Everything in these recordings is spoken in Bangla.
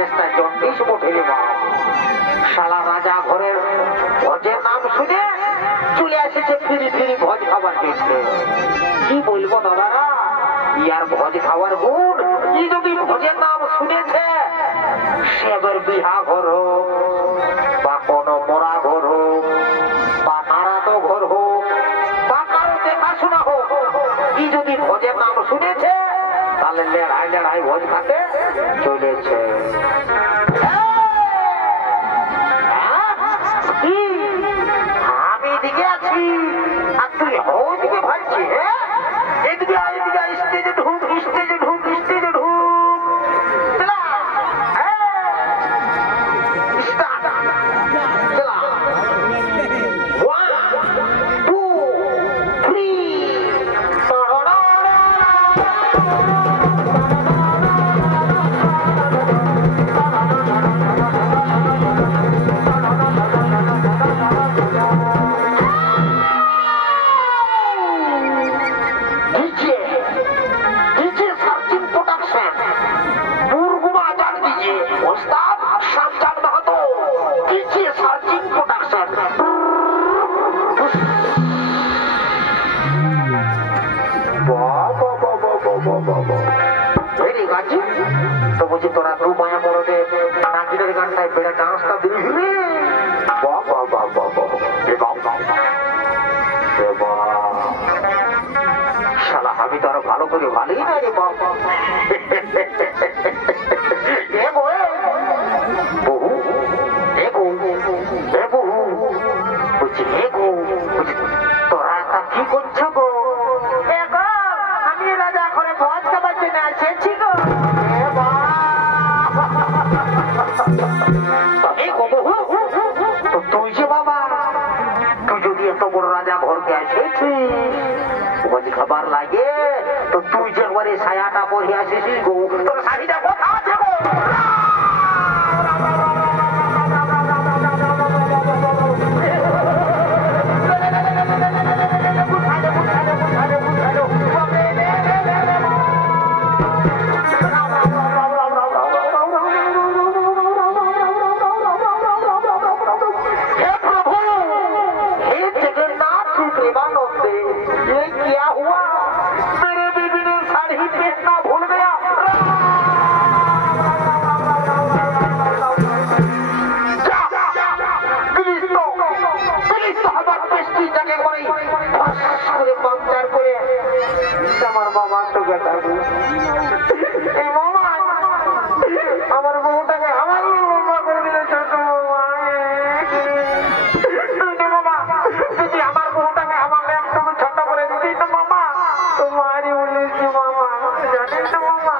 চেষ্টায় জন্ডিস ওঠে রে বাপ। শালা রাজা ঘরের ভোজের নাম শুনে চলে এসেছে ফিরি ফিরি ভোজ খাবার দেখতে। কি বলবো দাদারা, ইয়ার ভোজ খাওয়ার গুণ। ই যদি ভোজের নাম শুনেছে, সে এবার বিহা ঘর হোক বা কোনো মরা ঘর হোক বা নারাতো ঘর হোক বা কারো দেখাশোনা হোক, ই যদি ভোজের নাম শুনেছে তাহলে লেড়াই লেড়াই ভোজ খাতে চলেছে। আমি এদিকে আছি আর তুই ওদিকে ভাবছি। এদিকে এদিকে স্টেজে ঢুক, স্টেজে ঢুক, স্টেজে ঢুক। তো বুঝি তোরা দু মায়া মরদে নাচিদের গানটায় বেড়ে ডান্সটা দিলি। শালা আমি তো আরো ভালো করে ভালোই না রে বাবা। বহু তোরা কি করছো গো? আমি রাজা ঘরে ভোজ খাবার জন্য এসেছি গো। তুই যে বাবা, তুই যদি এত বড় রাজা ঘরকে এসেছিস ভোজ খাবার লাগে, তো তুই যে একবারে ছায়াটা পরে আসিস গো, তোর শাড়িটা কোথা আছে গো? আমার বউটাকে আমার করে দিলে ছোট মামা, যদি আমার বউটাকে আমার ল্যাপটপে ছোট করে দিতি তো মামা, তোমারই বলেছি মামা, জানেন তো মামা।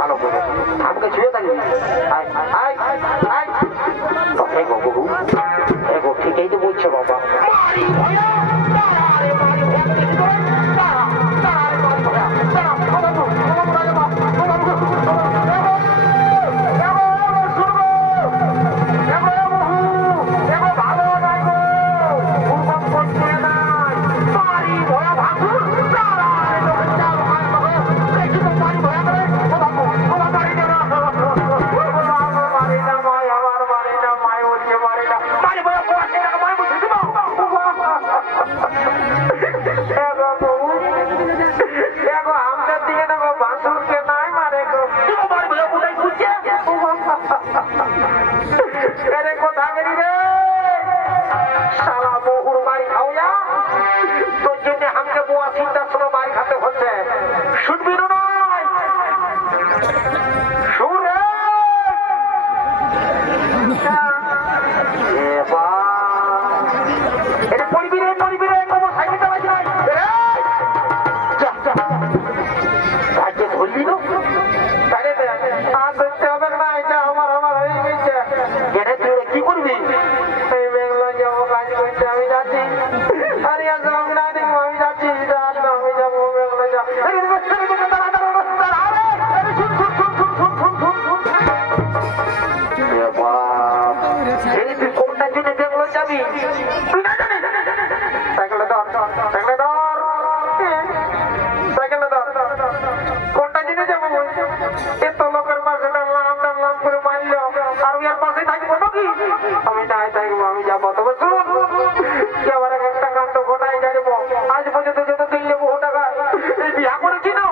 ভালো করে আমাকে ছুঁয়ে থাকবি। ঠিকই তো বলছো বাবা। ভালো দেখো আমাদের দিকে দেখো বাসুরকে নাই মারে গো তোমার বিয়ে কোথায় খুঁজছে এরে কোথা গেলি রে শালা বহুর বাড়ি খাওয়া তোর জন্য আমাকে বুয়া চিন্তার সময় বাড়ি খাতে হচ্ছে শুনবি না নয় শুনে এটা পড়বি রে কবর সাইকেল চালাইছি নাই ভাগ্যে ধরলি তো তাহলে আর ধরতে হবে না এটা আমার হয়ে গেছে কেটে তুই কি করবি এই বেঙ্গলোর যাবো কাজ করতে আমি যাচ্ছি আরে আমি না দেখবো আমি যাচ্ছি আমি যাবো বেঙ্গলোর যাবো তুই কোনটার জন্য বেঙ্গলোর যাবি তুই না জানিস সাইকেলে ধর কোনটা জিনিস যাবো এত লোকের পাশে টানলাম করে মারল আর ওই পাশে থাকবো নাকি আমি নাই থাকবো আমি যাবো তবে শুন যাবার একটা কাণ্ড ঘটাই যাবো আজ পর্যন্ত যত দিল্লি বহু টাকা এই বিয়া করেছি না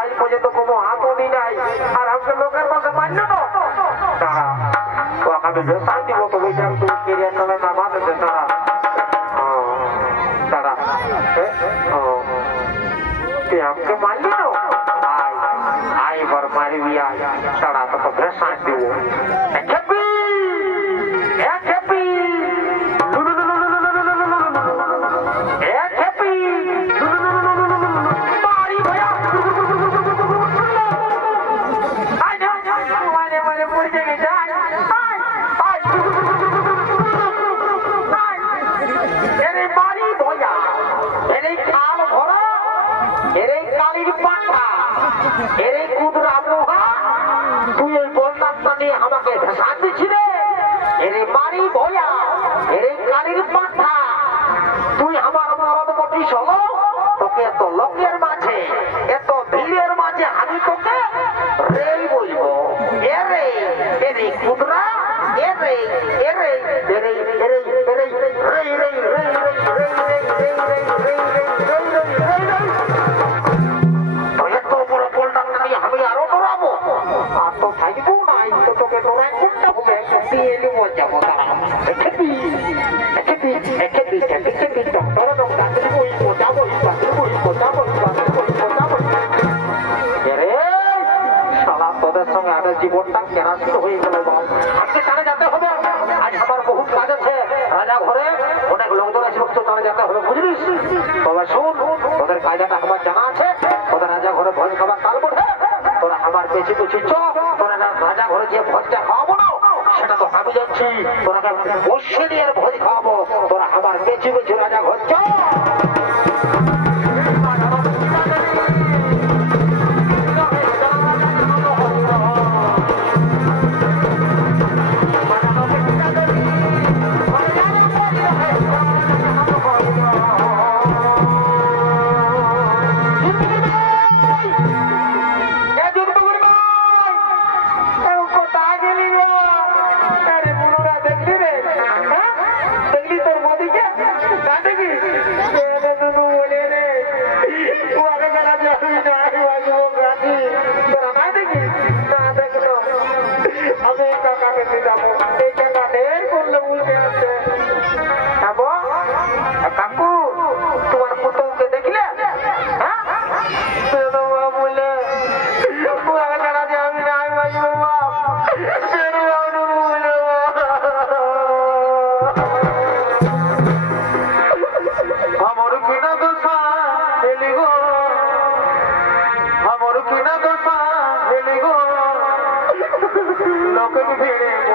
আজ পর্যন্ত কোনো হাতও দিই নাই আর আমাকে লোকের পাশে মারল না তারা আমি শান্তি মতো বইটা তুমি কেরিয়ার নামে না মাথাতে তারা তুই আমাকে মারলি না আয় বার মারবি তারা তোকে শান্তি দেবো আমাকে ভেসান দিচ্ছিলে এরে মারি ভয়া এরে কালির পাঠা তুই আমার মরদ মতি সহ তোকে এত লোকের মাঝে এত ভিড়ের মাঝে আমি তোকে রেই বলবো এরে এরে কুদরা এরে এরে এরে এরে এরে রেই রেই রেই এত বড় পোলটা আমি আরো ডরাবো আর তো থাকবো না তোকে ডরাই কোনটা হবে দিয়ে এলে যাবো তারা তোদের সঙ্গে আগে জীবনটা কেনাশীল হয়ে গেল আজকে তারা যেতে হবে আজ আমার বহুত কাজ আছে রাজা ঘরে অনেক লোকজন আছে তারা যেতে হবে বুঝলিস তবে শোন তোদের কায়দাটা আমার জানা আছে তোদের রাজা ঘরে ভোজ খাবার কাল বটে তোরা আমার পেছি চ তোরা রাজা ঘরে যে ভোজটা খাওয়াবো না সেটা তো আমি যাচ্ছি তোরা বসে দিয়ে ভোজ খাওয়াবো তোরা আমার পেছি রাজা ঘর চ কাকু তোমার পুতুলকে দেখলে আমি নাই আমার কিনা দোষা হেলি গো আমার কিনা দোষা হেলি গো লোকের ভিড়ে